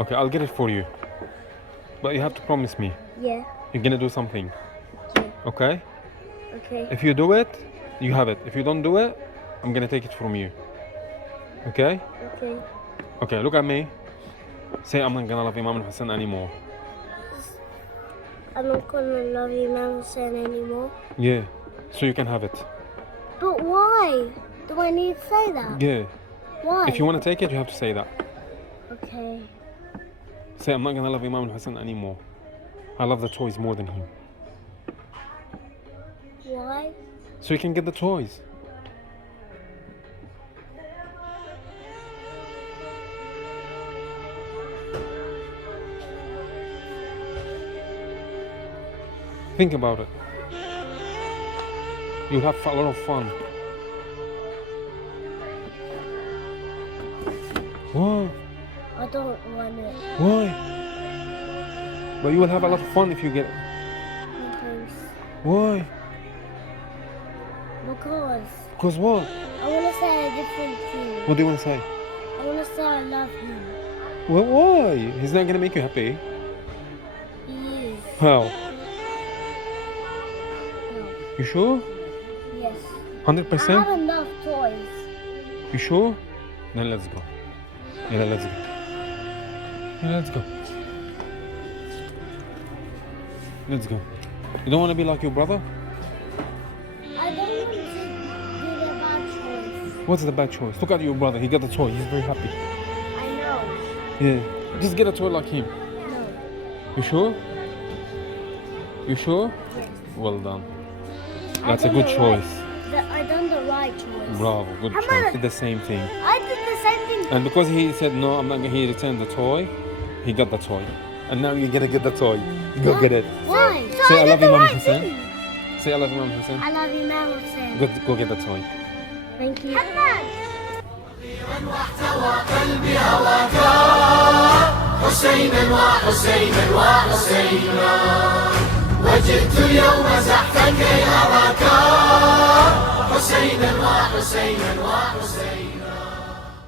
Okay, I'll get it for you. But you have to promise me. Yeah. You're gonna do something. Yeah. Okay? Okay. If you do it, you have it. If you don't do it, I'm gonna take it from you. Okay? Okay. Okay, look at me. Say I'm not gonna love Imam Hassan anymore. I'm not gonna love Imam Hussein anymore. Yeah. So you can have it. But why? Do I need to say that? Yeah. Why? If you wanna take it, you have to say that. Okay. Say I'm not gonna love Imam Hassan anymore. I love the toys more than him. Why? So you can get the toys. Think about it. You'll have a lot of fun. Why? I don't want it. Why? But you will have a lot of fun if you get it. Because. Why? Because. Because what? I want to say a different thing. What do you want to say? I want to say I love him. Well, why? He's not gonna make you happy. He is. How? No. You sure? Yes. 100%? I have enough toys. You sure? Then let's go. Yeah, let's go. Yeah, let's go. Let's go. You don't want to be like your brother? I don't want to do the bad choice. What's the bad choice? Look at your brother. He got the toy. He's very happy. I know. Yeah. Just get a toy like him. No. You sure? You sure? Yes. Well done. I That's a done good the choice. I done the right choice. Bravo. Good How choice. about- Did the same thing. I did the same thing. And because he said no, I'm not gonna, he returned the toy, he got the toy. And now you're gonna get the toy. Go get it. Why? So Say I did love the Imam right Hussein. thing. Say I love Imam Hussein. I love Imam Hussein. Go get the toy. Thank you. حسينا وحسينا وحسينا وجئت اليوم زحفا كي أراك حسينا وحسينا وحسينا